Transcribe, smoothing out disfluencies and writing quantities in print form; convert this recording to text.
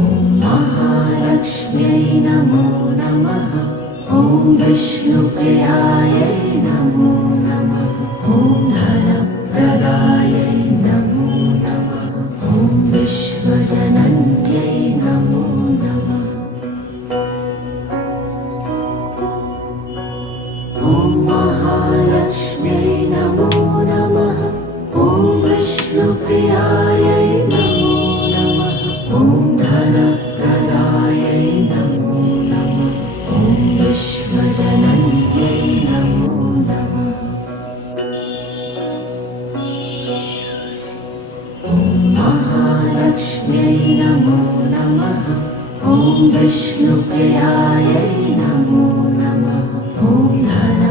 ॐ महालक्ष्म्यै नमो नमः। ॐ विष्णुप्रियायै नमो नमः। ॐ धनप्रदायै नमो नमः। ॐ विश्वजनन्यै नमो नमः। ॐ महालक्ष्म्यै नमो नमः। ॐ विष्णुप्रियायै नमो नमः। ॐ धनप्रदायै नमो नमः। ॐ विश्वजनन्यै नमो नमः। ॐ महालक्ष्म्यै नमो नमः। ॐ विष्णुप्रियायै नमो नमः। ॐ धन